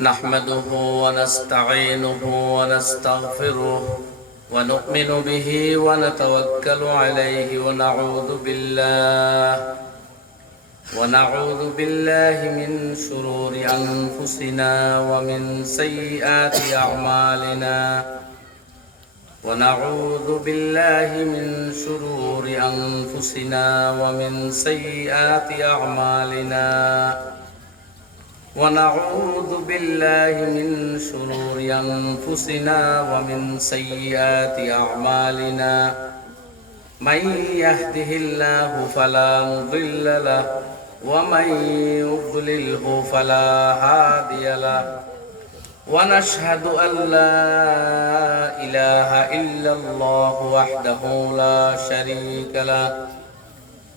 نحمده ونستعينه ونستغفره ونؤمن به ونتوكل عليه ونعوذ بالله من شرور أنفسنا ومن سيئات أعمالنا ونعوذ بالله من شرور أنفسنا ومن سيئات أعمالنا ونعوذ بالله من شرور أنفسنا ومن سيئات أعمالنا من يهده الله فلا مضل له ومن يضلله فلا هادي له ونشهد أن لا إله إلا الله وحده لا شريك له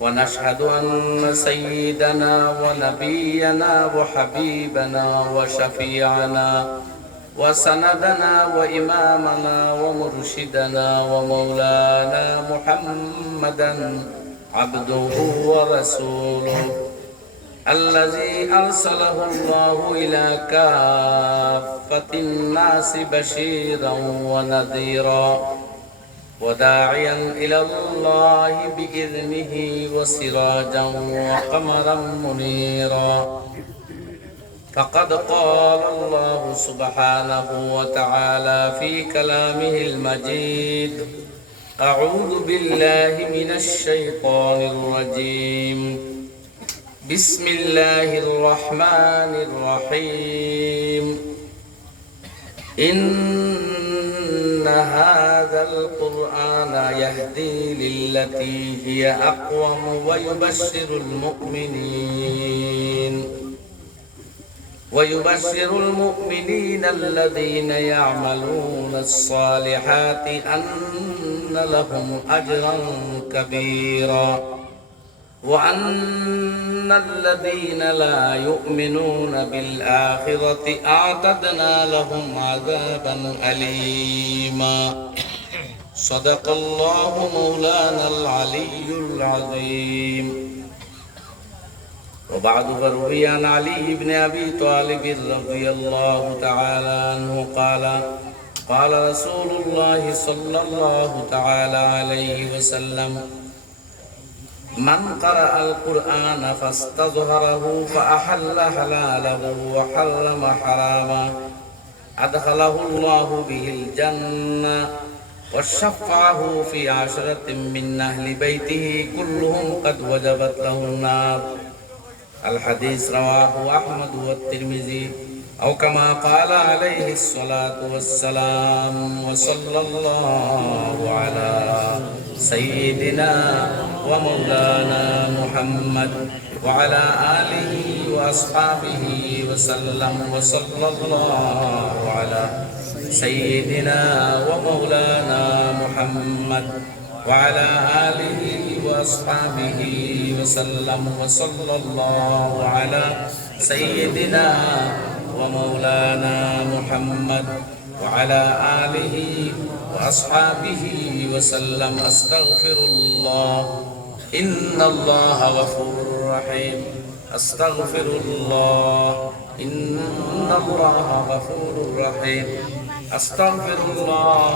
ونشهد أن سيدنا ونبينا وحبيبنا وشفيعنا وسندنا وإمامنا ومرشدنا ومولانا محمدا عبده ورسوله الذي أرسله الله إلى كافة الناس بشيرا ونذيرا وداعيا إلى الله بإذنه وسراجا وقمرا منيرا فقد قال الله سبحانه وتعالى في كلامه المجيد أعوذ بالله من الشيطان الرجيم بسم الله الرحمن الرحيم إن هذا القرآن يهدي للتي هي أقوم ويبشر المؤمنين الذين يعملون الصالحات أن لهم أجرا كبيرا وأن الذين لا يؤمنون بالآخرة أعتدنا لهم عذابا أليما صدق الله مولانا العلي العظيم وبعد فروي عن علي بن أبي طالب رضي الله تعالى عنه قال رسول الله صلى الله تعالى عليه وسلم من قرأ القرآن فاستظهره فأحل حلاله وحرم حراما أدخله الله به الجنة وشفعه في 10 من أهل بيته كلهم قد وجبت له النار. الحديث رواه أحمد والترمذي أو كما قال عليه الصلاة والسلام وصلى الله على سيدنا ومولانا محمد وعلى آله وأصحابه وسلم وصلى الله على سيدنا ومولانا محمد وعلى آله وأصحابه وسلم وصلى الله على سيدنا ومولانا محمد وعلى آله وأصحابه وسلم. أستغفر الله إن الله غفور رحيم. أستغفر الله إن الله غفور رحيم. أستغفر الله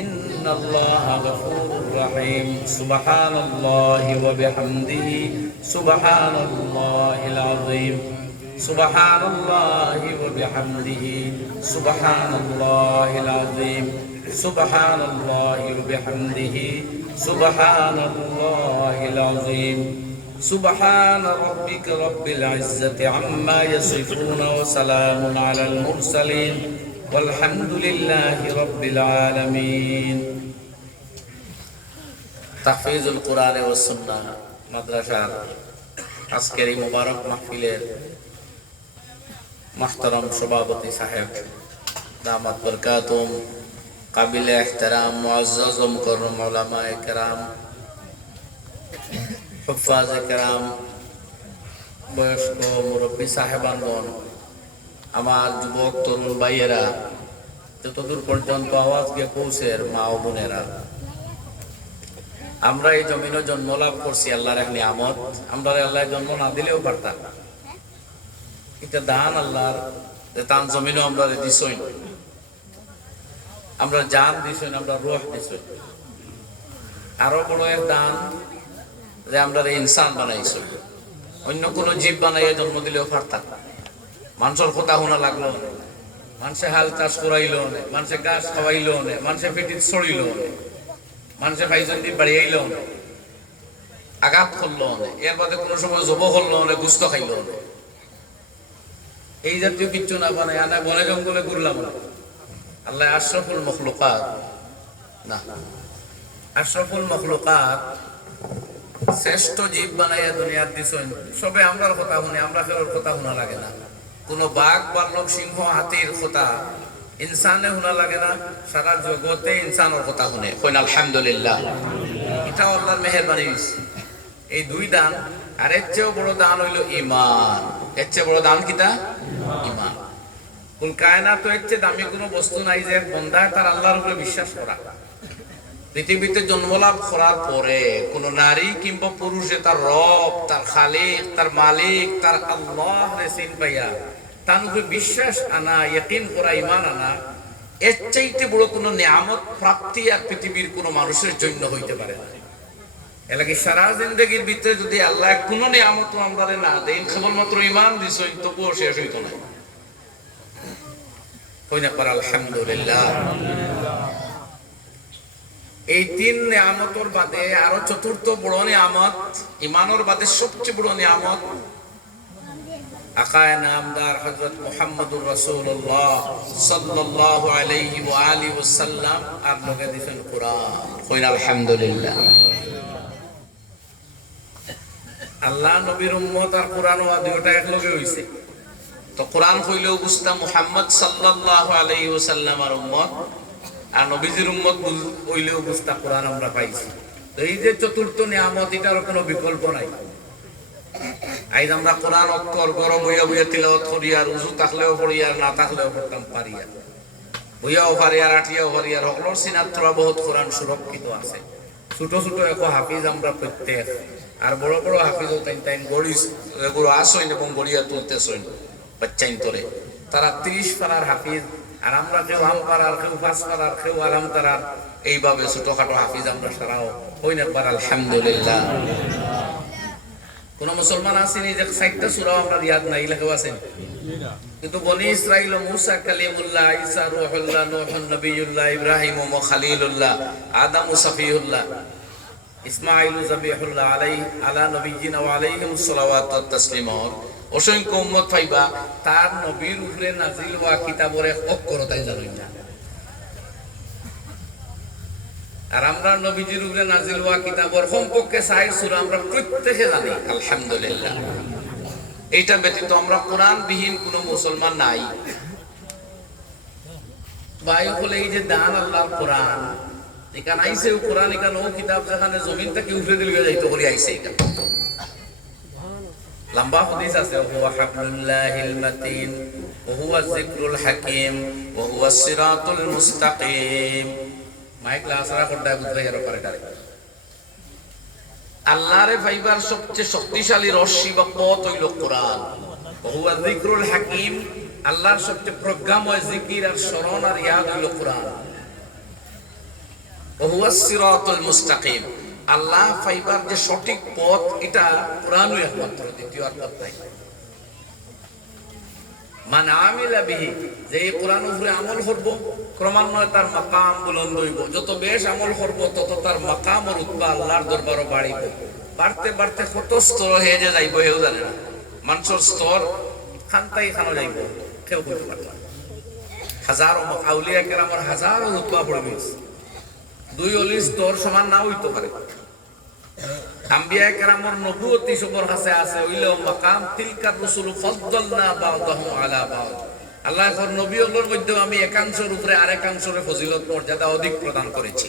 إن الله غفور رحيم. سبحان الله وبحمده سبحان الله العظيم. سبحان الله وبحمده سبحان الله العظيم. سبحان الله وبحمده سبحان الله العظيم. سبحان ربك رب العزة عما يصفون وسلام على المرسلين والحمد لله رب العالمين. তাহফিজুল কোরআন ও সুন্নাহ মাদ্রাসার আজকের এই মুবারক মাহফিলের মুহতারাম সভাপতি সাহেব দামাত বরকাতুম কাবিল ইহতিরাম মুআজ্জাজ ও মুকররম উলামায়ে কেরাম হুফাজে কেরাম বয়স্ক মুরব্বী সাহেবানগণ আমার যুবক তরুণ ভাইয়েরা যতদূর পর্যন্ত আওয়াজ গিয়ে পৌঁছের মা ও বোনেরা আমরা এই জমিনে জন্ম লাভ করছি আল্লাহর এক নিয়ামত। আমরা আল্লাহ জন্ম না দিলেও পারতাম, এটা দান আল্লাহর যে তান জমিনও আমরা দিছই, আমরা জান দিছই, আমরা রুহ দিছই। আরো বড় এক দান যে আমরা ইনসান বানাইছি। অন্য কোনো জীব বানাইয়া জন্ম দিলেও পারতাম, মানুষের কথা শোনা লাগলো, মানুষে হাল চাষ করাইল, মানুষে গাছ খাওয়াইল, মানুষে পেটিত ছড়িল, মানুষে ফাইজন দিয়ে বাড়িয়াইল, আঘাত করলো, এর বাদে কোনো সময় জব করলো, গুস্ত খাইল, এই জাতীয় কিচ্ছু না বানাই আনা বনে জঙ্গলে ঘুরলাম না। আল্লাহ আশরাফুল মখলুকাত না, আশরাফুল মখলুকাত শ্রেষ্ঠ জীব বানাইয়া দুনিয়ার দিছেন। সবে আমরার কথা শুনে, আমরা কেউর কথা শোনা লাগে না। কোনো বাঘ, বাল্লক, সিংহ, হাতির কথা ইনসানে শোনা লাগে না। সারা জগতে ইনসানের কথা শুনে। কইন আলহামদুলিল্লাহ। এটা আল্লাহর মেহেরবানি। এই দুই দান, আর এর চেয়েও বড় দান হইল ঈমান। এর চেয়ে বড় দান কিটা? ঈমান। কুল কায়নাত এর চেয়ে দামি কোনো বস্তু নাই যে বান্দা তার আল্লাহর উপরে বিশ্বাস করা। পৃথিবীতে জন্মলাভ করার পরে কোন নারী কিংবা পুরুষে তার রব, তার খালিক, তার মালিক, তার আল্লাহ রে চিন পাইয়া তার উপরে বিশ্বাস আনা, ইয়াকিন করা, ঈমান আনা, এর চাইতে বড় কোনো নিয়ামত প্রাপ্তি আর পৃথিবীর কোনো মানুষের জন্য হইতে পারে না। এলাকি সারা জিন্দগির ভিতরে যদি আল্লাহ কোনো নিয়ামত আমরা না দেন, কেবলমাত্র ঈমান দিছই, তবুও শেষ হইতো না। কইনা পার আলহামদুলিল্লাহ। এই তিন নিয়ামতের বাদে আরো চতুর্থ বড় নিয়ামত, ঈমানের বাদে সবচেয়ে বড় নিয়ামত আকায়ে নামদার হযরত মুহাম্মদুর রাসূলুল্লাহ সাল্লাল্লাহু আলাইহি ওয়া আলিহি ওয়াসাল্লাম আর লগে দিছেন কোরআন। কইনা আলহামদুলিল্লাহ। আল্লাহ নবীর উম্মত আর কোরআন দুইটা একলগে হইছে। তো কোরআন কইলেও বুঝতা মুহাম্মদ সাল্লাল্লাহু আলাইহি ওয়াসাল্লাম আর উম্মত, আর নবীজির উম্মত হইলেও বুঝতা কোরআন আমরা পাইছি। তো এই যে চতুর্থ নিয়ামত, এটার কোনো বিকল্প নাই। আজ আমরা কোরআন অক্ষর গরম বইয়া বইয়া তিলাওয়াত করি, আর উজু থাকলেও পড়ি, আর না থাকলেও পড়তাম পারি, আর বইয়াও পারি, আর আটিয়াও পারি, আর সকলের সিনাত্রা বহুত কোরআন সুরক্ষিত আছে। ছোট ছোট এক হাফিজ আমরা প্রত্যেক, আর বড় বড় হাফিজও তাই তাই গড়ি এগুলো আসইন এবং গড়িয়া তুলতেছইন বাচ্চাইন তোরে। তারা 30 পারার হাফিজ, আর আমরা কেউ আম পারার, কেউ 5 পারার, কেউ আলাম তারার, এইভাবে ছোটখাটো হাফিজ আমরা সারাও হইন একবার আলহামদুলিল্লাহ। কোন মুসলমান আসেনি যে 60টা সূরা আমরা ইয়াদ নাই, লেখা আছেন। কিন্তু বনি ইসরাইল, মুসা কালিমুল্লাহ, ঈসা রূহুল্লাহ, নূহ নবিয়ুল্লাহ, ইব্রাহিম খলিলুল্লাহ, আদম সফিউল্লাহ, ইসমাঈল যাবিহুল্লাহ আলা নবিয়িনা ওয়া আলাইহিমুস সালাওয়াতু ওয়াত তাসলিম। অসংখ্য উম্মত পাইবা তার নবীর উপরে নাজিল হওয়া কিতাবের এক অক্ষর তাই জানেন না। আর আমরা নবীজির উপরে নাজিল হওয়া কিতাবের কমপক্ষে 6 সূরা আমরা প্রত্যেকে জানি আলহামদুলিল্লাহ। এইটা ব্যতীত আমরা কোরআন বিহীন কোনো মুসলমান নাই। ভাই বলে এই যে দান আল্লাহর কোরআন, এখানে আইছে কোরআন, এখানে ও কিতাব যেখানে জমিন থেকে উঠে দিলে যাইতো করে আইছে। এখানে লম্বা হাদিস আছে, হুয়া হাবলুল্লাহিল মাতিন ওয়া হুয়া যিকরুল হাকীম ওয়া হুয়া সিরাতুল মুস্তাকিম। মাইক লাসরা কোডা গুদাইয়ার পারে ডারে আল্লাহরে ভাইবার সবচেয়ে শক্তিশালী রশি বা পথ হইল কোরআন। ওয়া হুয়া যিকরুল হাকীম, আল্লাহর সবচেয়ে প্রজ্ঞাময় জিকির আর স্মরণ আর ইয়াদ হইল কোরআন। ওয়া হুয়া সিরাতুল মুস্তাকিম, আল্লাহ ফাইবার যে সঠিক পথ, এটা কোরআনই একমাত্র, দ্বিতীয় আর পথ নাই। মান আমিলা বিহি, যে এই কোরআন উপরে আমল করব, ক্রমান্বয়ে তার মাকাম বুলন্দ হইব। যত বেশ আমল করব তত তার মাকাম আর রুতবা আল্লাহর দরবারে বাড়িব। বাড়তে বাড়তে কত স্তর হয়ে যে যাইব হেও জানে না। মানুষের স্তর খানতাই খানো যাইব, কেউ বলতে পারবে না। হাজারো আউলিয়া কেরামের হাজারো রুতবা পড়ে গেছে। 2 অলির স্তর সমান না হইতে পারে। আম্বিয়া কেরামের নবুয়তি সবর কাছে আছে, হইলেও মাকাম তিলকার রাসূল ফাদদালনা বা'দাহুম আলা বা'দ। আল্লাহর নবীগুলোর মধ্যে আমি একাংশের উপরে আরেকাংশের ফজিলত মর্যাদা অধিক প্রদান করেছি।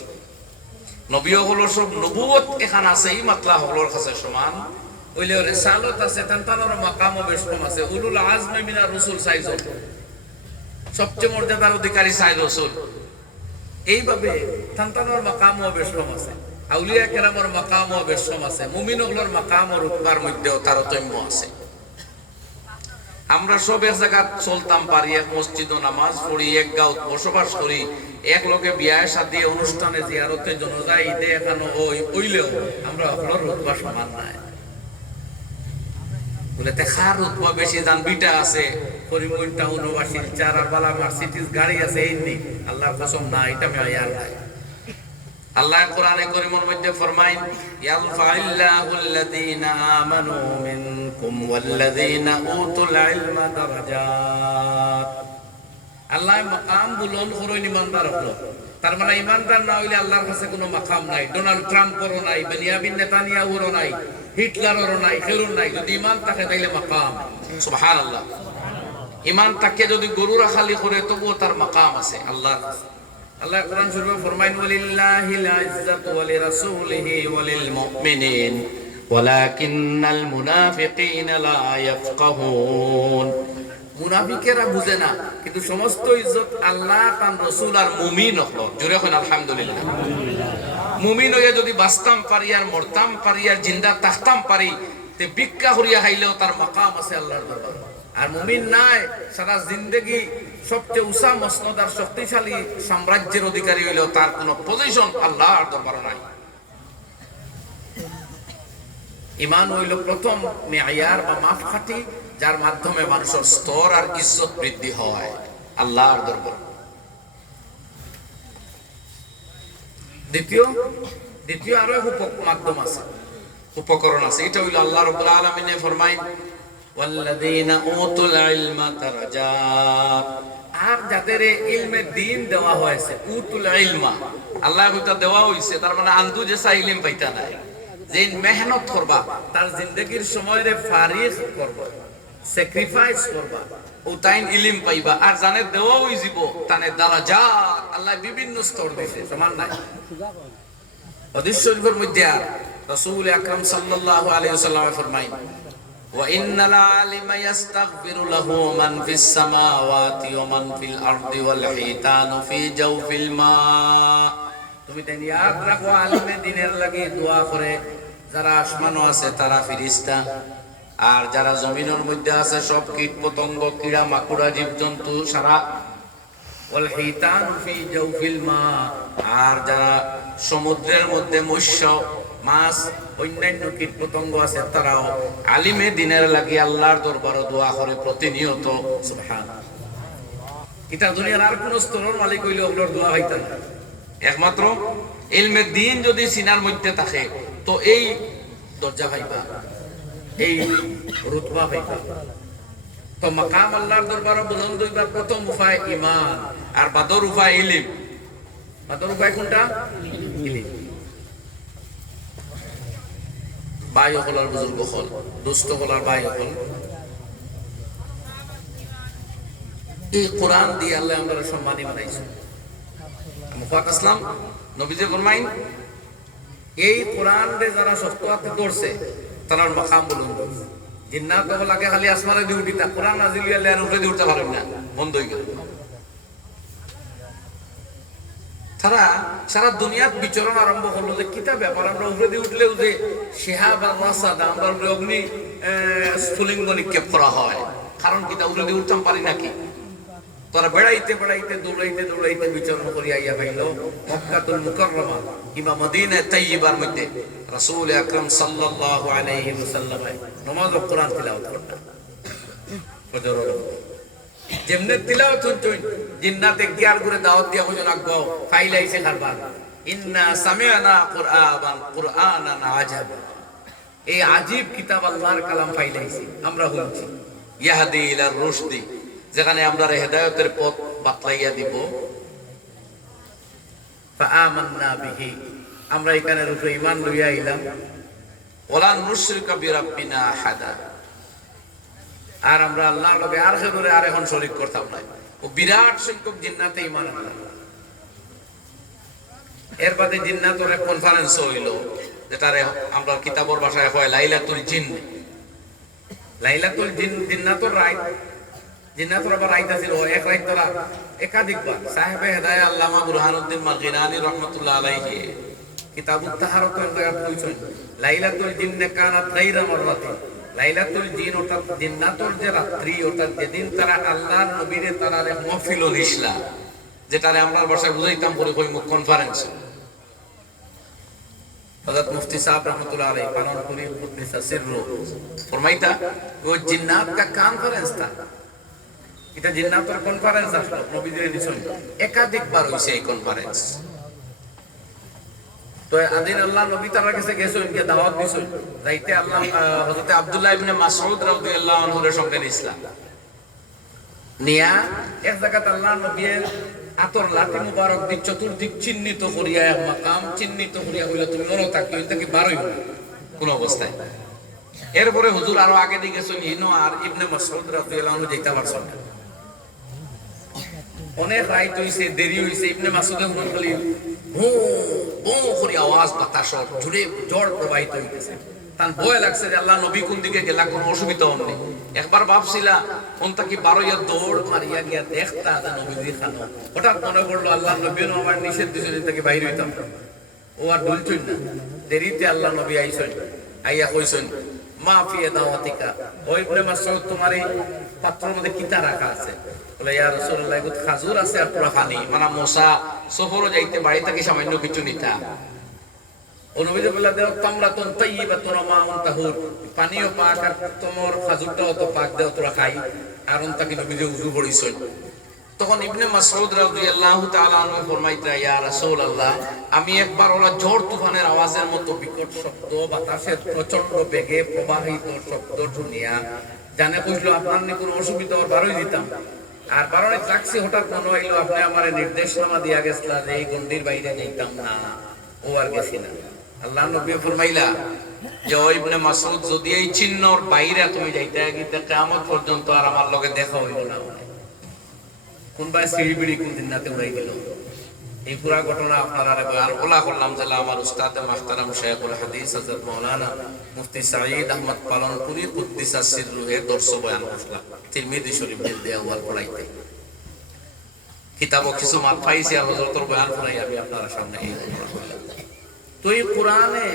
নবীগুলোর সব নবুয়ত এখানে আছে, এই মাতলা হলোর কাছে সমান। হইলেও রিসালত আছে, তানতানোর মাকামও বেশ কম আছে। উলুল আজমে মিনার রাসূল সাইজন, সবচেয়ে মর্যাদার অধিকারী সাইদ রাসূল। এইভাবে তানতানোর মাকামও বেশ কম আছে। আউলিয়া কেরামের মাকামও বেশ কম আছে। মুমিনগুলোর মাকাম ও রুতবার মধ্যেও তারতম্য আছে। আমরা সব এক জায়গা চলতাম পারি, এক মসজিদ নামাজ পড়ি, এক গাঁত বসবাস করি, এক লোকে বিয়ায় শাদী অনুষ্ঠানে জিয়ারতে জন্য যায়, ঈদে এখানে ওইলেও আমরা আপনার রুতবা সমান নাই বলে দেখার রুতবা বেশি। যান বিটা আছে করিমগঞ্জ টাউনও শিলচার আর বালা মার্সিডিজ গাড়ি আছে, এই নেই আল্লাহর কসম না, এটা মেয়ার নাই। আল্লাহ কোরআনে কারীমের মধ্যে ফরমায় ইয়ারফাইল্লাহুল্লাযীনা আমানু মিনকুম ওয়াল্লাযীনা উতুল ইলমা দারাজাত। আল্লাহ মাকাম বুলন্দ করেন ইমানদার হলো। তার মানে ইমানদার না হইলে আল্লাহর কাছে কোনো মাকাম নাই। ডোনাল্ড ট্রাম্পেরও নাই, বেনিয়ামিন নেতানিয়াহুরও নাই, হিটলারেরও নাই, কেউর নাই। যদি ইমান থাকে তাইলে মাকাম। সুবহানাল্লাহ। ইমান থাকে যদি গরুরা খালি করে তবুও তার মাকাম আছে আল্লাহর কাছে। আল্লাহ কোরআন শরীফে ফরমায় ওয়ালিল্লাহিল ইজ্জাতু ওয়া লিরাসূলিহি ওয়া লিল মুমিনিন ওয়ালাকিন্নাল মুনাফিকিনা লা ইয়াফকাহুন। মুনাফিকেরা বুঝে না, কিন্তু সমস্ত ইজ্জত আল্লাহ তার রাসূল আর মুমিন হলো। জোরে করেন আলহামদুলিল্লাহ। মুমিন হয়ে যদি বাঁচতাম পারি আর মরতাম পারি আর জিন্দা থাকতাম পারি, তে ভিক্ষা করিয়া খাইলেও তার মাকাম আছে আল্লাহর দরবারে। আর মুমিন নাই, সারা জিন্দেগি সবচেয়ে উঁচা মসনদ আর শক্তিশালী সাম্রাজ্যের অধিকারী হইলেও তার কোনো পজিশন আল্লাহর দরবারে নাই। ঈমান হইল প্রথম মেয়ার বা মাপকাঠি, যার মাধ্যমে মানুষের স্তর আর ইজ্জত বৃদ্ধি হয় আল্লাহর দরবারে। দ্বিতীয় আরো মাধ্যম আছে, উপকরণ আছে। এটা হইল আল্লাহ রাব্বুল আলামিন ফরমায় ওয়াল্লাযীনা উতুল ইলমা দারাজাত। আর যাদের ইলমে দ্বীন দেওয়া হয়েছে, উতুল ইলমা আল্লাহ কইতা দেওয়া হইছে, তার মানে আনতু যে চাই ইলম পাইতা নাই, যে মেহনত করবা, তার জিন্দেগীর সময়ে ফারিগ করবা, স্যাক্রিফাইস করবা, ও তাইন ইলম পাইবা। আর জানে দেওয়া হই যাব তানে দারাজাত, আল্লাহ বিভিন্ন স্তর দিয়েছে, সমান নাই। হাদিস শরীফের মধ্যে রাসূল আকরাম সাল্লাল্লাহু আলাইহি ওয়াসাল্লাম ফরমায় ওয়া ইন্নাল আলিমা ইস্তাগফিরু লাহু মান ফিস সামাওয়াতি ওয়া মান ফিল আরদি ওয়াল হিতানু ফি জাওফিল মা। তুমি তাই ইয়াদ রাখো, আলিমে দ্বীনের লাগি দোয়া করে যারা আসমানও আছে তারা ফেরেশতা, আর যারা জমিনের মধ্যে আছে সব কীট পতঙ্গ, কীড়া মাকুড়া, জীবজন্তু সারা, ওয়াল হিতানু ফি জাওফিল মা, আর যারা সমুদ্রের মধ্যে মৎস্য, মাছ, অন্যান্য কীট পতঙ্গ আছে তারাও আলিমে দ্বীনের লাগি আল্লাহর দরবারে দোয়া করে প্রতিনিয়ত। সুবহানাল্লাহ। এটা দুনিয়ার আর কোন স্তরের মালিক হইলে ওগুলোর দোয়া হইতো না। একমাত্র ইলমে দ্বীন যদি সিনার মধ্যে থাকে তো এই দরজা পাইবা, এই রুতবা পাইবা। তো মাকাম আল্লাহর দরবারে বুলন্দ হইবা প্রথম উপায় ঈমান, আর বাদর উপায় ইলম। বাদর উপায় কোনটা? ইলম। ভাই হলার বুজুর্গ হল, দুস্থ হলার ভাই হল, এই কোরআন দিয়ে আল্লাহ আমরা সম্মানী বানাইছে। মুফাক আসলাম নবীজি ফরমাইন এই কোরআন দিয়ে যারা শক্ত হাতে ধরছে তার মাকাম বুলন্দ। জিন্নাত লাগে খালি আসমানে দিয়ে উঠিতা, কোরআন নাজিল হইলে আর উপরে দিয়ে উঠতে পারেন না, বন্ধ হয়ে গেল। তারা সারা দুনিয়াত বিচরণ আরম্ভ করলো যে কিতা ব্যাপার, আমরা উপরে দিয়ে উঠলেও যে শিহাব আর রাসাদ, আমরা উপরে অগ্নি স্ফুলিঙ্গ নিক্ষেপ করা হয়, কারণ কিতা উপরে দিয়ে উঠতাম পারি নাকি? তারা বেড়াইতে বেড়াইতে দৌড়াইতে দৌড়াইতে বিচরণ করিয়া ইয়া পাইল মক্কাতুল মুকাররমা কিংবা মদিনা তাইয়্যিবার মধ্যে রাসূল আকরাম সাল্লাল্লাহু আলাইহি ওয়াসাল্লাম নামাজ ও কোরআন তিলাওয়াত করতেন। ফজর যেমনে তিলাওয়াত হইতেন জিন্নাতে গিয়ার করে দাওয়াত দিয়া কইজন আকবাও ফাইলাইছে খারবার ইন্না সামি'না কুরআনান আজাবা। এই আজীব কিতাব আল্লাহর কালাম ফাইলাইছে, আমরা শুনছি। ইয়াহদি ইলা রুশদি, যেখানে আমরা হেদায়েতের পথ বাতলাইয়া দিব। ফাআমান্না বিহি, আমরা এখানের উপরে ঈমান লইয়া আইলাম। ওয়ালা নুশরিকা বিরাব্বিনা আহাদা, আর আমরা আল্লাহর লগে আর করে আর এখন শরীক করতাম না। ও বিরাট সংখ্যক জিন্নাতে ঈমান আনলো। এর বাদে জিন্নাতের এক কনফারেন্স হইল, যেটারে আমরা কিতাবের ভাষায় হয় লাইলাতুল জিন। লাইলাতুল জিন জিন্নাতুর রাত, জিন্নাতুর আবার রাত আছিল এক রাত তোরা একাধিকবার। সাহেবে হেদায়েত আল্লামা বুরহানুদ্দিন মাগরিনানি রাহমাতুল্লাহ আলাইহি কিতাবুত তাহারাত এর জায়গা পৌঁছেন লাইলাতুল জিন কানাত গায়রা মাররাতিন লাইলাতুল জিন অর্থাৎ জিন্নাতুল যে রাত্রি, অর্থাৎ যেদিন তারা আল্লাহর নবীরে তারা মাহফিলুল ইসলাম, যেটারে আমরা ভাষায় বুঝাইতাম পরিকল্পনা কনফারেন্স, হযরত মুফতি সাহেব रहमतुल्लाह अलैह पालनपुरी कुद्दीसा सिर्रु फरमाइता वो जिन्नात का कॉन्फ्रेंस था। এটা জিন্নাতের কনফারেন্স আসলো নবীদের নিছন একাধিকবার হইছে এই কনফারেন্স। তো আদিন আল্লাহ নবী তার কাছে গেছেন, গিয়ে দাওয়াত দিছেন, যাইতে আল্লাহ হযরত আব্দুল্লাহ ইবনে মাসউদ রাদিয়াল্লাহু আনহু এর সঙ্গে ইসলাম নিয়া এক জায়গাতে আল্লাহ নবীর আতর লাঠি মুবারক দি চতুর্দিক চিহ্নিত করিয়া এক মাকাম চিহ্নিত করিয়া হইলো তুমি মরো থাকি ওইটা কি বারোই কোন অবস্থায়। এরপরে হুজুর আরো আগে দিকে গেছেন ইনো আর ইবনে মাসউদ রাদিয়াল্লাহু আনহু যাইতে পারছেন না। অনেক রাইত হইছে, দেরি হইছে, ইবনে মাসউদের হুকুম খালি হু হু করে আওয়াজ বাতাস জুড়ে ঝড় প্রবাহিত হইতেছে। তার ভয় লাগছে যে আল্লাহ নবী কোন দিকে গেলা কোনো অসুবিধা হবে না। একবার ভাবছিলা কোনটা কি বারোইয়া দৌড় মারিয়া গিয়া দেখতা নবী খানো, হঠাৎ মনে করলো আল্লাহ নবী আমার নিষেধ দিয়েছেন থেকে বাইরে হইতাম, ও আর বলছই না। দেরিতে আল্লাহ নবী আইসেন, আইয়া কইছেন মা ফিয়ে দাওয়াতিকা, ওই ইবনে মাসউদ তোমার এই পাত্রের মধ্যে কিতা রাখা আছে? বলে ইয়া রাসূলুল্লাহ এগুলো খাজুর আছে আর পুরা পানি, মানে মশা সফরও যাইতে বাড়ি থেকে সামান্য কিছু নিতা। ও নবীজি বললেন দেও তামরাতুন তাইয়্যিবাতুন মাউন তাহুর, পানিও পাক আর তোমার খাজুরটাও তো পাক, দেও তোরা খাই। আর তাকে নবীজি উযু করিছেন। তখন ইবনে মাসউদ রাদিয়াল্লাহু তাআলা আনহু ফরমাইতা ইয়া রাসূলুল্লাহ আমি একবার ওরা ঝড় তুফানের আওয়াজের মতো বিকট শব্দ, বাতাসের প্রচন্ড বেগে প্রবাহিত শব্দ শুনিয়া জানে বুঝলো আপনার নি কোনো অসুবিধা ওর বারোই দিতাম। আর বারোই ট্যাক্সি হঠাৎ মনে হইলো আপনি আমার নির্দেশনামা দিয়া গেছিলেন যে এই গন্ডির বাইরে যাইতাম না, ও আর গেছি না। আল্লাহ নবী ফরমাইলা যে ও ইবনে মাসউদ যদি এই চিহ্নর বাইরে তুমি যাইতে গিয়ে কিয়ামত পর্যন্ত আর আমার লগে দেখা হইল না। কোন ভাই সিঁড়ি কোন দিন রাতে উড়াই গেল। এই পুরা ঘটনা আপনারা আর ওলা করলাম যে আমার উস্তাদ মাহতারাম শাইখুল হাদিস হযরত মাওলানা মুফতি সাঈদ আহমদ পালনপুরি কুদ্দিসা সিররু এর দর্শ বয়ান করলাম তিরমিজি শরীফের দেওয়াল পড়াইতে। কিতাবও কিছু মাত পাইছি আর হযরতের বয়ান পড়াই আমি আপনারা সামনে এই করলাম। তো এই কোরআনে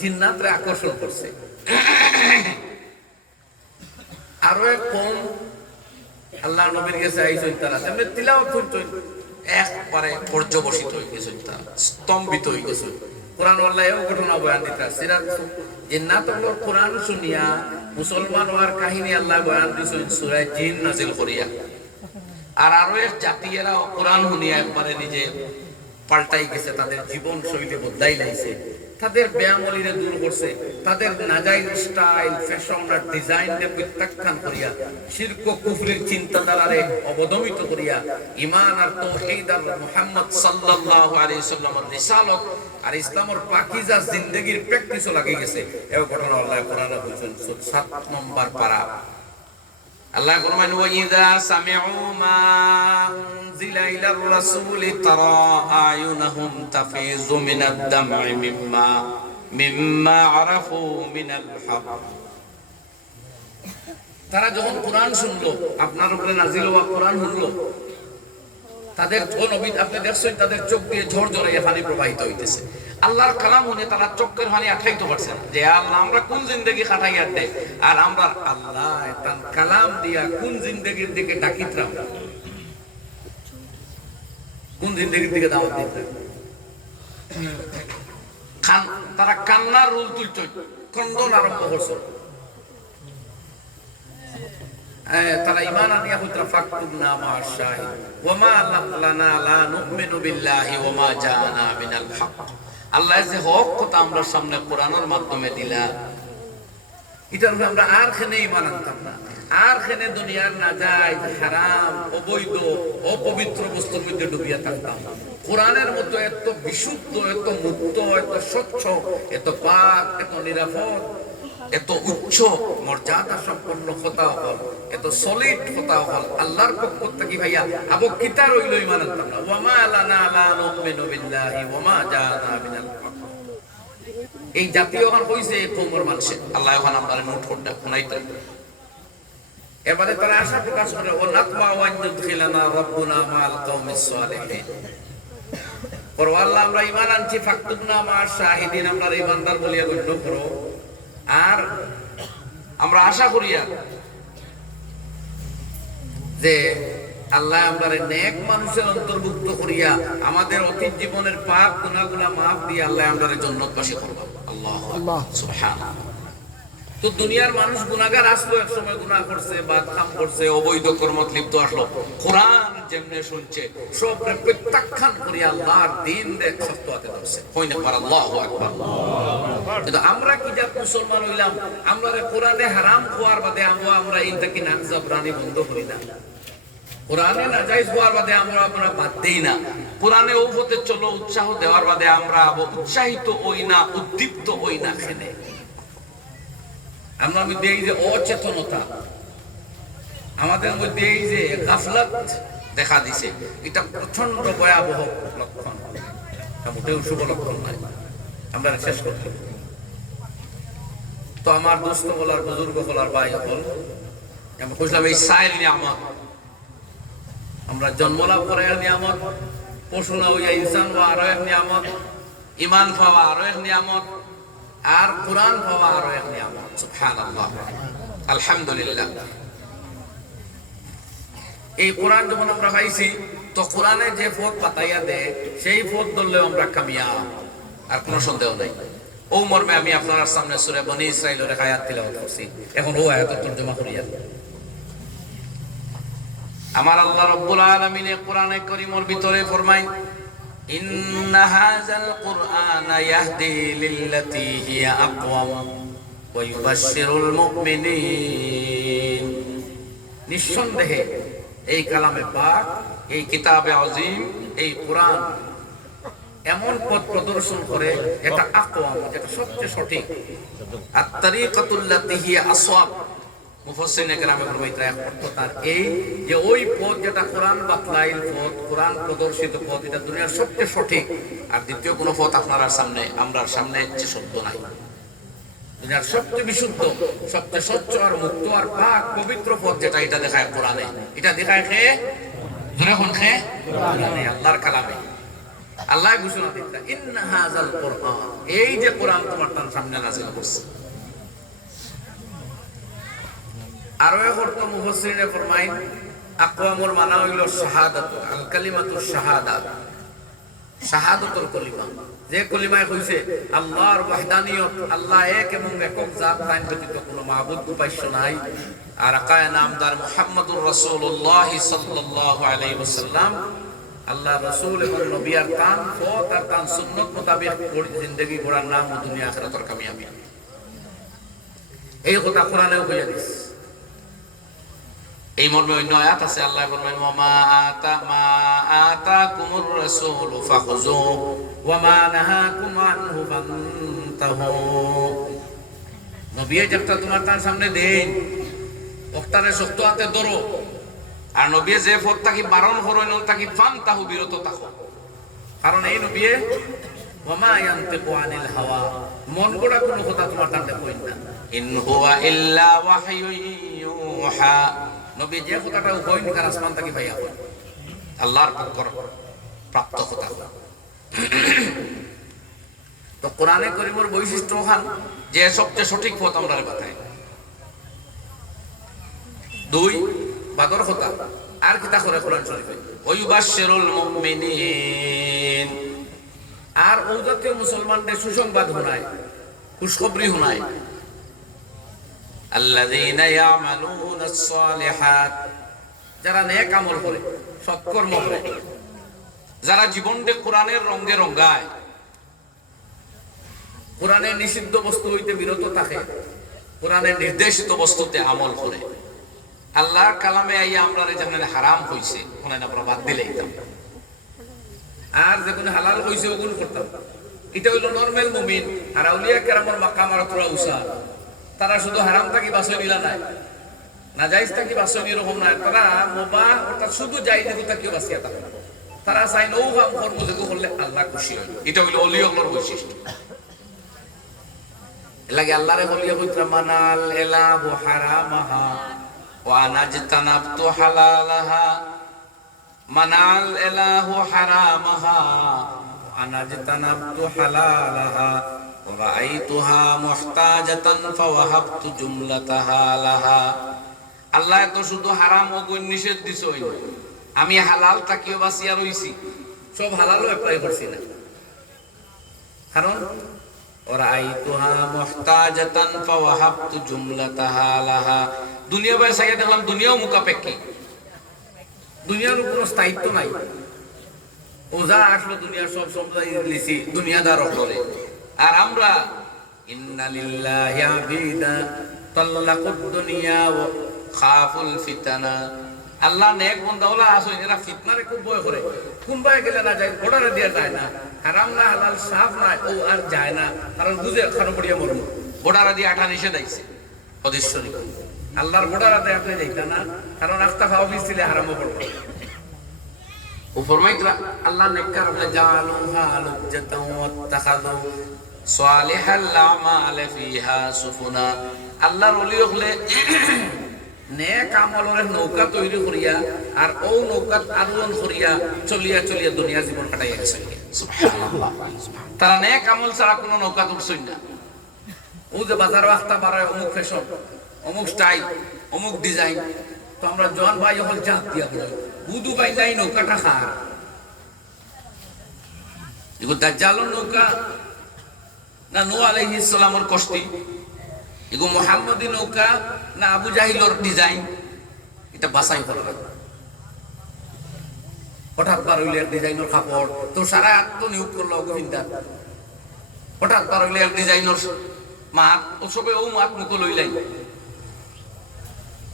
জিন্নাতরে আকর্ষণ করছে। আরো এক কম আল্লাহ নবীর কাছে আইছেন, তারা তেমনি তিলাওয়াত করতেন, একবারে পর্যবসিত হয়ে গেছেন, তারা স্তম্ভিত হয়ে গেছেন। কোরআন আল্লাহ এও ঘটনা বয়ান দিতে সিরাত জিন্নাতগুলোর কোরআন শুনিয়া মুসলমান হওয়ার কাহিনী আল্লাহ বয়ান দিয়েছেন সূরা জিন নাযিল করিয়া। আর আরো এক জাতিরা কোরআন শুনিয়া একবারে নিজে পাল্টাই গেছে, তাদের জীবন শৈলী বদলাই লাইছে, তাদের ব্যায়ামলিরে দূর করছে, তাদের নাজাইজ স্টাইল ফ্যাশন আর ডিজাইনকে প্রত্যাখ্যান করিয়া শিরক ও কুফরির চিন্তাধারারে অবদমিত করিয়া ঈমান আর তাওহীদ আর মুহাম্মদ সাল্লাল্লাহু আলাইহি সাল্লামের রিসালত আর ইসলামের পাকিজা জিন্দেগির প্র্যাকটিসে লাগি গেছে। এই ঘটনা আল্লাহ কোরআনে বলেছেন 7 নম্বর পারা। আল্লাহ ফরমান ওয়া ইযা সামি'ু মা উনজিলা ইলার রাসূলি তারা আয়ুনাহুম তাফিযু মিনাদ দাম'i মিম্মা আরাফু মিনাল হক। তারা যখন কোরআন শুনলো, আপনার উপরে নাযিল হওয়া কোরআন শুনলো, তাদের নবী আপনি দেখছেন তাদের চোখ দিয়ে ঝড় ঝরাইয়া পানি প্রবাহিত হইতেছে। আল্লাহর কালাম শুনে তারা চোখের পানি আঠাইতে পারছে না যে আল্লাহ আমরা কোন জিন্দেগি খাটাইয়া দেয়, আর আমরা আল্লাহ তার কালাম দিয়া কোন জিন্দেগির দিকে ডাকিতাম, কোন জিন্দেগির দিকে দাওয়াত দিতাম। তারা কান্নার রোল তুলছে, ক্রন্দন আরম্ভ করছে। তারা ঈমান আনিয়া হইতরা ফাকতুবনা মা শাহিদ ওয়া মা লানা লা নুমিনু বিল্লাহি ওয়া মা জাআনা মিনাল হক। আল্লাহ যে হক কথা আমরা সামনে কোরআনের মাধ্যমে দিলা, এটার উপরে আমরা আর খেনে ঈমান আনতাম না, আর খেনে দুনিয়ার নাজায়েজ হারাম অবৈধ অপবিত্র বস্তুর মধ্যে ডুবিয়া থাকতাম। কোরআনের মতো এত বিশুদ্ধ, এত মুক্ত, এত স্বচ্ছ, এত পাক, এত নিরাপদ, এত উচ্চ মর্যাদা সম্পন্ন কথা হল, এত সলিড কথা হল আল্লাহর পক্ষ থেকে ভাইয়া আবু কিতা রইল ঈমান আনতাম না। ওয়া মা লানা লা নুমিনু বিল্লাহি ওয়া মা জাআনা মিনাল হক। এই জাতীয় এখন কইছে কোমর মানুষে আল্লাহ এখন আমাদের নোট করতে শুনাইতে। এবারে তারা আশা প্রকাশ করে ও নাতমা ওয়ান ইউদখিলানা রাব্বুনা মাল কওমিস সালিহিন। পর আল্লাহ আমরা ঈমান আনছি ফাকতুবনা মা শাহিদিন, আমরা ঈমানদার বলিয়া গণ্য করো। আর আমরা আশা করি যে আল্লাহ আমাদের নেক মানুষের অন্তর্ভুক্ত করিয়া আমাদের অতীত জীবনের পাপ গুনাহগুলো মাফ দিয়ে আল্লাহ আমাদের জান্নাতবাসী করবেন। আল্লাহ সুবহানাল্লাহ। তো দুনিয়ার মানুষ গুনাহগার আসলো, এক সময় গুনাহ করছে, বাদকাম করছে, অবৈধ কর্মত লিপ্ত আসলো, কোরআন যেমনে শুনছে সব প্রত্যাখ্যান করিয়া আল্লাহর দ্বীন রে শক্ত হাতে ধরছে। কইনা পার আল্লাহু আকবার। কিন্তু আমরা কি জাত মুসলমান হইলাম, আমরা কোরআনে হারাম খোয়ার বাদে আমরা ইনতাকি নাম জবরানি বন্ধ করি না, কোরআনে নাজায়েজ হওয়ার বাদে আমরা বাদ দেই না, কোরআনে ও হতে চলো উৎসাহ দেওয়ার বাদে আমরা উৎসাহিত হই না, উদ্দীপ্ত হই না। খেলে আমরা মধ্যে এই যে অচেতনতা, আমাদের মধ্যে এই যে গাফলাত দেখা দিছে, এটা প্রচন্ড ভয়াবহ লক্ষণ, মোটেও শুভ লক্ষণ নয়। আমরা শেষ করতে তো আমার দোস্ত বলার, বুজুর্গ বলার, ভাই হল, আমি বুঝলাম এই সাইল নিয়ামত, আমরা জন্ম লাভ করে এক নিয়ামত, পশু না হইয়া ইনসান হওয়া আরো এক নিয়ামত, ইমান পাওয়া আরো এক নিয়ামত, আর কোরআন পাওয়া আরো এক নিয়ামত। সুবহানাল্লাহ, আলহামদুলিল্লাহ। এই কোরআন যখন আমরা পাইছি, তো কোরআনে যে পথ পাতাইয়া দেয় সেই পথ ধরলেও আমরা কামিয়াব, আর কোনো সন্দেহ নাই। ও মর্মে আমি আপনার সামনে সূরা বনী ইসরাঈলের এক আয়াত তিলাওয়াত করছি, এখন ও আয়াত তর্জমা করিয়া। আমার আল্লাহ রাব্বুল আলামিন কোরআনে কারীমের ভিতরে ফরমায়, ইন্না হাযাল কুরআনা ইয়াহদি লিল্লাতী হিয়া আকওয়াম ওয়া ইউবাশশিরুল মুমিনিন। নিঃসন্দেহে এই কালামে পাক, এই কিতাবে আযীম, এই কোরআন এমন পথ প্রদর্শন করে, এটা আকওয়াম, যেটা সবচেয়ে সঠিক। আত-তারিকাতুল্লাতী হিয়া আসওয়াব, মুফাসসিরিনে কেরামে ফরমাইতেন তার এই যে ওই পথ যেটা কোরআন বাতলাইল পথ, কোরআন প্রদর্শিত পথ, এটা দুনিয়ার সবচেয়ে সঠিক। আর দ্বিতীয় কোনো পথ আপনার সামনে, আমরার সামনে যে সত্য নাই। দুনিয়ার সবচেয়ে বিশুদ্ধ, সবচেয়ে স্বচ্ছ আর মুক্ত আর পাক পবিত্র পথ যেটা, এটা দেখায় কোরআনে। এটা দেখায় কে? যখন কে? কোরআনে, আল্লাহর কালামে। আল্লাহ ঘোষণা দিচ্ছেন, ইন্না হাযাল কুরআন, এই যে কোরআন তোমার তার সামনে নাযিল করছে। আরো এক অর্থ মুফাসসিরিনে ফরমায়, আকওয়ামুর মানা হইল শাহাদাত, আল কালিমাতুশ শাহাদাত, শাহাদাতুল কলিমা। যে কলিমায় কইছে আল্লাহর ওয়াহদানিয়ত, আল্লাহ এক এবং একক জাত, তাই ব্যতীত কোনো মাবুদ উপাস্য নাই, আর আকায়ে নামদার মুহাম্মদুর রাসূলুল্লাহ সাল্লাল্লাহু আলাইহি ওয়াসাল্লাম আল্লাহ রাসূল এবং নবিয়ার তান পথ আর তান সুন্নাত মোতাবেক জিন্দেগি গড়ার নাম ও দুনিয়া আখিরাতের কামিয়াবি। এই কথা কোরআনেও কইয়া দিছে। এই মর্মে অন্য আয়াত আছে, আল্লাহ ফরমায়, ওয়া মা আতাকুমুর রাসূলু ফাখুযুহু ওয়া মা নাহাকুম আনহু ফান্তাহু। নবী যেটা তোমার তার সামনে দেন, ওটারে শক্ত হাতে ধরো, আর নবী যে পথ থাকি বারণ করেন তাকি ফান্তাহু, বিরত থাকো। কারণ এই নবী ওয়া মা ইয়ানতিকু আনিল হাওয়া, মন গড়া কোনো কথা তোমার কাছে কইন না। ইন হুয়া ইল্লা ওয়াহয়ুন ইউহা, নবী যে কথাটা কইন কার আসমান থেকে পাইয়া হয়, আল্লাহর পক্ষর প্রাপ্ত কথা। তো কোরআনে কারীমের বৈশিষ্ট্য হান যে সবচেয়ে সঠিক পথ আমরা বাতায়। দুই, বাদর কথা আর কিতা করে কোরআন শরীফে, ওয়া ইউবাশশিরুল মুমিনিন, আর ও জাতীয় মুসলমানদের সুসংবাদ শোনায়, খুশখবরি শোনায়। আল্লাযীনা ইয়ামালুনাস সালিহাত, যারা নেক আমল করে, সৎকর্ম করে, যারা জীবনকে কোরআনের রঙে রঙায়, কোরআনের নিষিদ্ধ বস্তু হইতে বিরত থাকে, কোরআনের নির্দেশিত বস্তুতে আমল করে। আল্লাহর কালামে আইয়া আমরা যেখানে হারাম হইছে ওখানে আমরা বাদ দিলে দিতাম, আর যেখানে হালাল হইছে ওগুলো করতাম। এটা হইল নরমাল মুমিন। আর আউলিয়া কেরামের মাকাম আর তোরা উসা, তারা শুধু হারাম থাকি বাছই নিলা নাই, না জায়েজ থাকি বাছই এরকম নাই, তারা মুবাহ অর্থাৎ শুধু জায়েজ থাকি বাঁচিয়া থাকে। তারা চাই নৌ কাম কর্ম যেগুলো করলে আল্লাহ খুশি হয়। এটা হইল অলিয়র বৈশিষ্ট্য। লাগে আল্লাহরে বলিয়া কইরা, মানাল ইলাহু হারামাহা ওয়া নাজতানাবতু হালালাহা, মানাল ইলাহু হারামাহা ওয়া নাজতানাবতু হালালাহা রাআইতুহা মুহতাজাতান ফাওয়াহাবতু জুমলাতাহা লাহা। আল্লাহ তো শুধু হারাম ও গুণ নিষেধ দিছই, আমি হালাল তাকিও বাঁচিয়া রইছি, সব হালালও অ্যাপ্লাই করছি না। কারণ রাআইতুহা মুহতাজাতান ফাওয়াহাবতু জুমলাতাহা লাহা, দুনিয়া বাইরে সাইয়া দেখলাম দুনিয়াও মুকাপেক্ষী, দুনিয়ার কোনো স্থায়িত্ব নাই। ওজা আসলো দুনিয়ার সব সম্পদ লিছি দুনিয়াদার করে। আর আমরা ইন্না লিল্লাহি আবিদা তাল্লাকুদ দুনিয়া ওয়া খাফুল ফিতনা, আল্লাহ নেক বান্দা ওলা আছে এরা ফিতনারে খুব ভয় করে। কোন ভয় গেলে না যায়, বর্ডারে দিয়ে যায় না, হারাম না হালাল সাফ না ও আর যায় না, কারণ বুঝে খানো পড়িয়া মরব। বর্ডারে দিয়ে আঠা নিষেধ আইছে হাদিস শরীফ, আল্লাহর বর্ডারে আপনি যাইতা না, কারণ আস্তা খাওয়া বিছিলে হারামও পড়বে। ও ফরমাইতরা আল্লাহ নেককার বলে জালুহা লুজ্জাতাও ওয়াত্তাখাযু সালিহাল আমাল ফিহা সুফুনা, আল্লাহর ওলি হলে নেক আমলের নৌকা তৈরি করিয়া আর ও নৌকাত আরোহণ করিয়া চলিয়া চলিয়া দুনিয়া জীবন কাটাইয়া গেছে। সুবহানাল্লাহ, তারা নেক আমল ছাড়া কোনো নৌকা উঠছই না। ও যে বাজার রাস্তা বাড়ায় অমুক ফ্যাশন, অমুক স্টাইল, অমুক ডিজাইন, তো আমরা জন ভাই হল জাত দিয়া বলি বুধু ভাই নাই নৌকাটা খার এগো দাজ্জালের নৌকা না নূহ আলাইহিস সালামের কষ্টি, এগো মুহাম্মদী নৌকা না আবু জাহিলের ডিজাইন, এটা বাছাই করা লাগবে। হঠাৎ বার হইলে ডিজাইনের কাপড় তো সারা আত্মনিয়োগ করলো গোবিন্দা, হঠাৎ বার হইলে ডিজাইনের মাত ও সবে ও মাত মুখ লইলাই,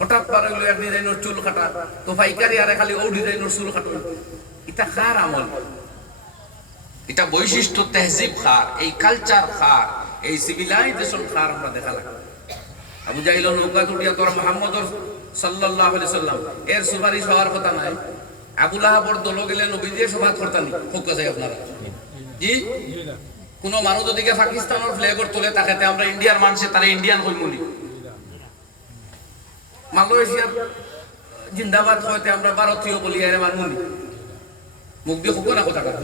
হঠাৎ বার হইলে ডিজাইনের চুল কাটা তো পাইকারি আরে খালি ও ডিজাইনের চুল কাটো, এটা খার আমল, এটা বৈশিষ্ট্য তেহজিব খার, এই কালচার খার, এই সিভিলাইজেশন খার আমরা দেখা লাগে। আবু জাহিলের নৌকা তুটিয়া তোর মুহাম্মদর সাল্লাল্লাহু আলাইহি সাল্লাম এর সুপারিশ হওয়ার কথা নাই। আবু লাহাবর দল গেলে নবী দিয়ে সভা করতানি খুব কাছে আপনারা জি কোন মানুষ যদি পাকিস্তানের ফ্ল্যাগর তোলে তাকাতে আমরা ইন্ডিয়ার মানুষে তারা ইন্ডিয়ান কইমুনি, মালয়েশিয়ার জিন্দাবাদ হইতে আমরা ভারতীয় বলি আরে মানুনি মুখ দিয়ে খুব না কথা কথা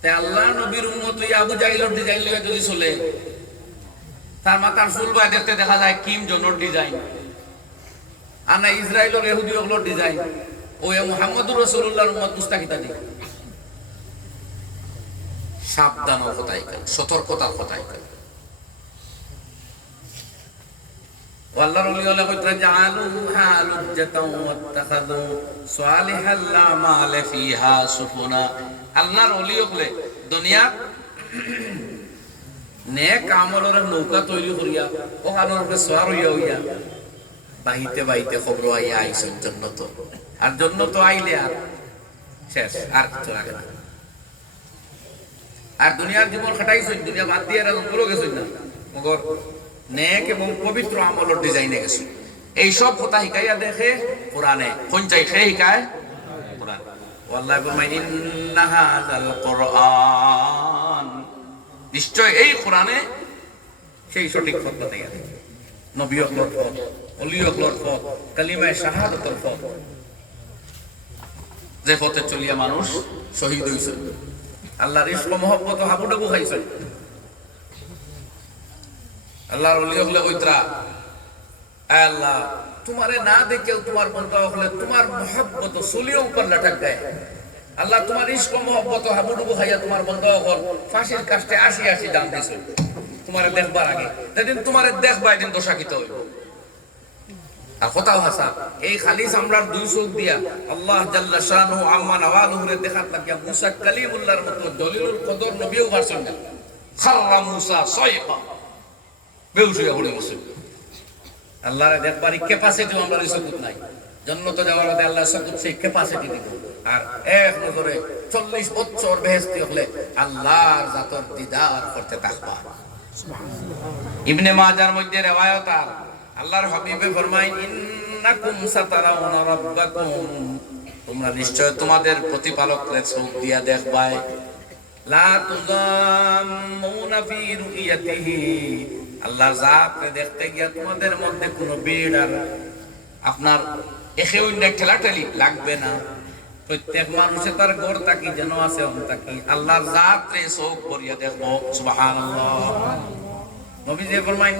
তাই আল্লাহ নবীর উম্মত আবু জাহিলের ডিজাইন লইয়া যদি চলে, তার মাথার চুল বাই দেখতে দেখা যায় কিম জনের ডিজাইন, আর না ইসরায়েলের ইহুদি ওগুলোর ডিজাইন, ও মুহাম্মদুর রাসূলুল্লাহর উম্মত মুস্তাকিতা নেই। সাবধানের কথাই কয়, সতর্কতার কথাই কয়। আল্লাহর ওলি হলে কইতরা জাআলুহা লুজ্জাতাও ওয়াত্তাখাযু সালিহাল আমাল ফিহা সুফুনা, আল্লাহর ওলি হলে দুনিয়া নেক আমলের নৌকা তৈরি করিয়া ওখানের উপরে সওয়ার হইয়া হইয়া বাহিতে বাহিতে খবর আইয়া আইসেন জান্নাত, আর জান্নাত আইলে আর শেষ, আর কিছু লাগে না। আর দুনিয়ার জীবন খাটাইছেন, দুনিয়া বাদ দিয়ে এরা উপরে গেছেন না, মগর নেক এবং পবিত্র আমলের ডিজাইনে গেছে। এই সব কথা হিকাইয়া দেখে কোরআনে, কোন চাই খে হিকায় কোরআন। আল্লাহ বলেন ইন্না হাযাল কোরআন, নিশ্চয় এই কোরআনে সেই সঠিক পথ বাতাইয়া দেয়, নবী হকলর পথ, ওলি হকলর পথ, কালিমায়ে শাহাদাতের পথ, যে পথে চলিয়া মানুষ শহীদ হইছে, আল্লাহর ইশক মহব্বত হাবুডুবু খাইছে। আল্লাহর ওলি হকলে কইতরা আয় আল্লাহ তোমারে না দেখেও তোমার বন্ধা হলে তোমার মহব্বত সলিও উপর লাটাক দেয়। আল্লাহ তোমার ইশক মহব্বত হাবুডুবু খাইয়া তোমার বন্ধা হল ফাঁসির কাষ্টে ৮০ দাম দিয়েছে তোমারে দেখবার আগে, যেদিন তোমারে দেখবা এদিন দোষাকিত হইব। আর কথাও হাসা এই খালি চামড়ার ২ চোখ দিয়া আল্লাহ জাল্লা শানুহু আম্মা নাওয়ালুহুরে দেখার লাগিয়া মুসা কালিমুল্লাহর মতো দলিলুল কদর নবীও পারছেন না। খাররা মুসা সাইকা বেউস হইয়া পড়ে গেছে। আল্লাহরে দেখবার ক্যাপাসিটি আমরা সুকুত নাই, জান্নাত যাওয়ার আগে আল্লাহ সুকুত সেই ক্যাপাসিটি দিব। আর এক নজরে ৪০ বছর বেহেশতি হলে আল্লাহর জাতর দিদার করতে থাকবা। সুবহানাল্লাহ। ইবনে মাজার মধ্যে riwayat আর আল্লাহর হাবিবে ফরমায় ইন্নাকুম সাতারাউনা রাব্বাকুম, তোমরা নিশ্চয় তোমাদের প্রতিপালকের চোখ দিয়া দেখবাই। লা তুযাম্মুনা ফি রুইয়াতিহি, আল্লাহর জাতকে দেখতে গিয়া তোমাদের মধ্যে কোনো ভিড় আর আপনার এখে অন্য ঠেলাঠেলি লাগবে না। প্রত্যেক মানুষে তার ঘর তাকি যেন আছে তাকি আল্লাহর জাত রে চোখ ভরিয়া দেখবো সুবহানাল্লাহ। নবীজি ফরমায়